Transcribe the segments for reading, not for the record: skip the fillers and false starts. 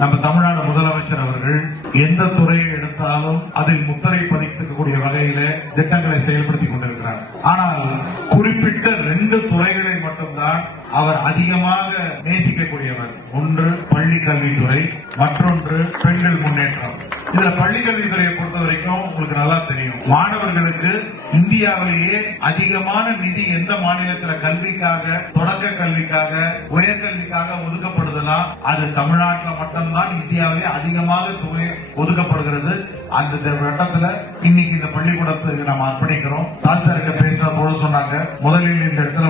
நம்ம தமிழ்நாடு முதலமைச்சர் அவர்கள் எந்த துறையை எடுத்தாலும் அதில் முத்திரை பதிக்கக்கூடிய வகையில திட்டங்களை செயல்படுத்திக் கொண்டிருக்கிறார். ஆனால் குறிப்பிட்ட 2 துறைகளை மட்டும்தான் அவர் அதிகமாக நேசிக்கக்கூடியவர். ஒன்று பள்ளி கல்வித்துறை, மற்றொன்று பெண்கள் முன்னேற்றம். இதுல பள்ளி கல்வித்துறையை பொறுத்த வரைக்கும் உங்களுக்கு நல்லா தெரியும், மாணவர்களுக்கு இந்தியாவிலேயே அதிகமான நிதி எந்த மாநிலத்துல கல்விக்காக, தொடக்க கல்விக்காக, உயர்கல்விக்காக ஒதுக்கப்படுதுன்னா அது தமிழ்நாட்டில் மட்டும்தான் இந்தியாவிலே அதிகமாக தொகை ஒதுக்கப்படுகிறது. அந்த வட்டத்துல இன்னைக்கு இந்த பள்ளிக்கூடத்துக்கு நம்ம அர்ப்பணிக்கிறோம். தாசில்தார்கிட்ட பேசின போது சொன்னாங்க, முதலில் இந்த இடத்துல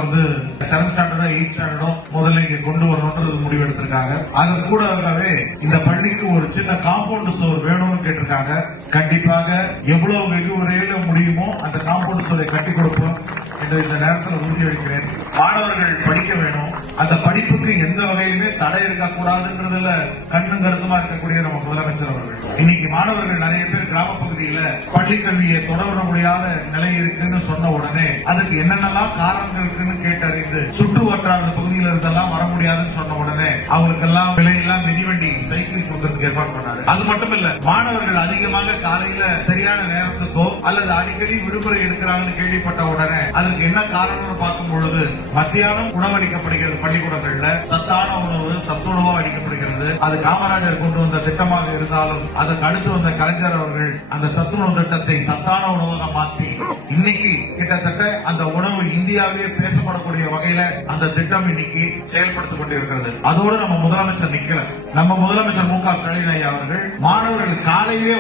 7th ஸ்டாண்டர்டோ 8th ஸ்டாண்டர்டோ முதல்ல இங்க கொண்டு வரணும்ன்றது முடிவு எடுத்திருக்காங்க. அது கூடவே இந்த பள்ளிக்கு ஒரு சின்ன காம்பவுண்ட் சுவர் வேணும்னு கேட்டிருக்காங்க. கண்டிப்பாக எவ்வளவு வெகு விரைவில் முடியுமோ அந்த காம்பவுண்ட் சுவரை கட்டி கொடுப்போம் என்று இந்த நேரத்தில் உறுதியளிக்கிறேன். மாணவர்கள் படிக்க வேணும், அந்த படிப்புக்கு எந்த வகையிலுமே தடை இருக்கக்கூடாதுன்றதுல கண்ணும் கருத்துமா இருக்கக்கூடிய நம்ம முதலமைச்சர் அவர்கள் இன்னைக்கு மாணவர்கள் நிறைய பேர் கிராம பகுதியில பள்ளி கல்வியை தொடர முடியாத நிலை இருக்குன்னு சொன்ன உடனே அதுக்கு என்னென்னலாம் காரணங்கள் இருக்குன்னு கேட்டறிந்து சுற்று வட்டார பகுதியில இருந்தெல்லாம் வர முடியாதுன்னு சொன்ன உடனே அவங்களுக்கெல்லாம் விலையெல்லாம் மிதிவண்டி சைக்கிள் கொடுக்கறதுக்கு ஏற்பாடு பண்ணாரு. அது மட்டும் இல்ல, மாணவர்கள் அதிகமாக காலையில சரியான நேரத்துக்கோ அல்லது அடிக்கடி விடுமுறை எடுக்கிறாங்கன்னு கேள்விப்பட்ட உடனே அதற்கு என்ன காரணம்னு பார்க்கும் பொழுது மத்தியானம் உணவளிக்கப்படுகிறது. பள்ளிக்கூடங்கள்ல சத்தான உணவு, சத்துணவா அளிக்கப்படுகிறது. அது காமராஜர் கொண்டு வந்த திட்டமாக இருந்தாலும் அதற்கு அடுத்து வந்த கலைஞர் அவர்கள் அந்த சத்துணவு திட்டத்தை சத்தான உணவாக மாற்றி இன்னைக்கு கிட்டத்தட்ட அந்த உணவு இந்தியாவிலேயே பேசப்படக்கூடிய வகையில அந்த திட்டம் இன்னைக்கு செயல்படுத்திக் கொண்டிருக்கிறது. அதோடு நம்ம முதலமைச்சர் நிக்கல. நம்ம முதலமைச்சர் மு க ஸ்டாலின் ஐயா அவர்கள் மாணவர்கள் காலையிலே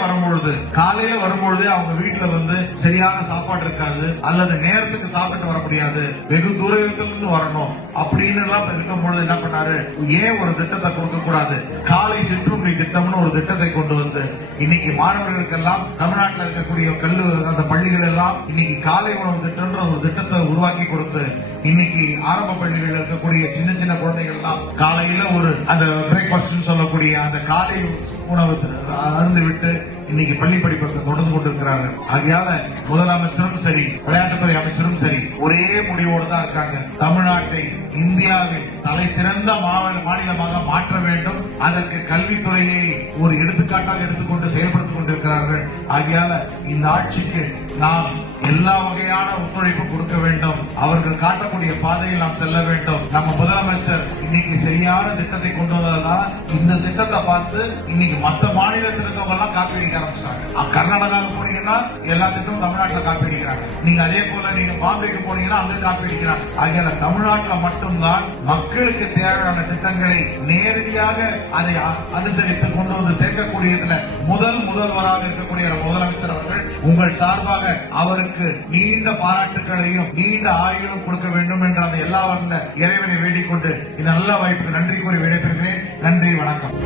வரும்பொழுது அவங்க வீட்டுல சரியான சாப்பாடு இருக்காது அல்லது நேரத்துக்கு சாப்பிட்டு வர முடியாது, வெகு தூரத்திலிருந்து வரணும் அப்படின்னு எல்லாம் இருக்கும் பொழுது என்ன பண்ணாரு, ஏன் ஒரு திட்டத்தை கொடுக்க கூடாது, காலை சிற்றுண்டி திட்டம்னு ஒரு திட்டத்தை கொண்டு வந்து இன்னைக்கு மாணவர்களுக்கு எல்லாம் தமிழ்நாட்டில் இருக்கக்கூடிய அந்த பள்ளிகள் எல்லாம் இன்னைக்கு காலை உணவு திட்டம்ன்ற ஒரு திட்டத்தை உருவாக்கி கொடுத்து இன்னைக்கு ஆரம்ப பள்ளிகள் இருக்கக்கூடிய சின்ன சின்ன குழந்தைகள் எல்லாம் காலையில அந்த பிரேக்பாஸ்ட் சொல்லக்கூடிய அந்த காலை உணவு அருந்து விட்டு இன்னைக்கு பள்ளி படிப்பை தொடர்ந்து கொண்டிருக்கிறார்கள். ஆகையால முதலமைச்சரும் சரி, விளையாட்டுத்துறை அமைச்சரும் சரி ஒரே முடிவோடு தான் இருக்காங்க. தமிழ்நாட்டை இந்தியாவில் தலை சிறந்த மாநிலமாக மாற்ற வேண்டும். அதற்கு கல்வித்துறையை ஒரு எடுத்துக்காட்டாக எடுத்துக்கொண்டு செயல்படுத்திக் கொண்டிருக்கிறார்கள். ஆகையால இந்த ஆட்சிக்கு நாம் எல்லா வகையான ஒத்துழைப்பு கொடுக்க வேண்டும். அவர்கள் காட்டக்கூடிய பாதையில் நாம் செல்ல வேண்டும். நம்ம முதலமைச்சர் இன்னைக்கு சரியான திட்டத்தை கொண்டு வந்ததான் இந்த திட்டத்தை பார்த்து இன்னைக்கு மற்ற மாநிலத்தில் இருக்கவங்க எல்லாம் காப்பி அடிக்க ஆரம்பிச்சாங்க. கர்நாடகாவுக்கு போனீங்கன்னா எல்லா திட்டமும் தமிழ்நாட்டில் காப்பி அடிக்கிறாங்க. நீங்க அதே போல நீங்க பாம்பேக்கு போனீங்கன்னா அங்க காப்பி அடிக்கிறாங்க. ஆகிய தமிழ்நாட்டில் மட்டும்தான் மக்களுக்கு தேவையான திட்டங்களை நேரடியாக அதை அனுசரித்து கொண்டு வந்து சேர்க்கக்கூடியதுல முதல்வராக இருக்கக்கூடிய முதலமைச்சர் அவர்கள் உங்கள் சார்பாக அவருக்கு நீண்ட பாராட்டுகளையும் நீண்ட ஆயுளும் கொடுக்க வேண்டும் என்ற அந்த எல்லா இறைவனை வேண்டிக் கொண்டு இந்த நல்ல வாய்ப்புக்கு நன்றி கூறி விடைபெறுகிறேன். நன்றி, வணக்கம்.